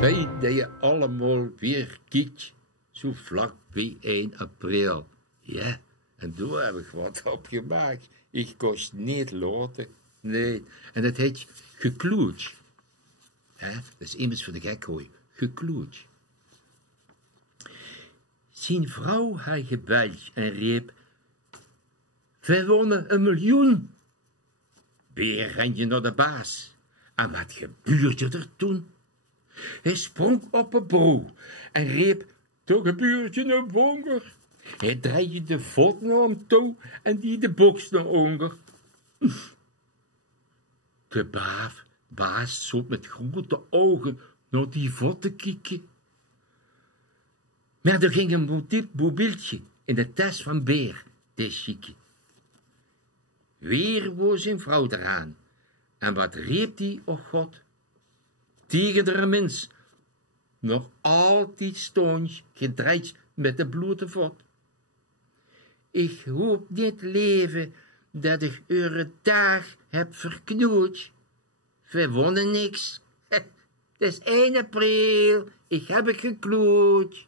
Fijn dat je allemaal weer kijkt, zo vlak bij 1 april. Ja, en daar heb ik wat op gemaakt. Ik kost niet loten. Nee, en dat heet gekloetje. Dat is immers voor de gek hoor. Gekloetje. Zijn vrouw had gebeld en riep: "We wonnen 1 miljoen." Weer rende naar de baas. En wat gebeurde er toen? Hij sprong op een boom en riep: "Er gebeurt je een wonger." Hij draaide de vod naar hem toe en die de box naar onder. De baas zat met grote ogen naar die vod te kijken. Maar er ging een mobieltje in de tas van Beer, de chique. Weer was zijn vrouw eraan. En wat riep die, oh God? Tegen de mens. Nog altijd stond gedraaid met de blote vod. Ik hoop niet leven dat ik een dag heb verknoeid. We wonnen niks. Het is 1 april. Ik heb het gekloed.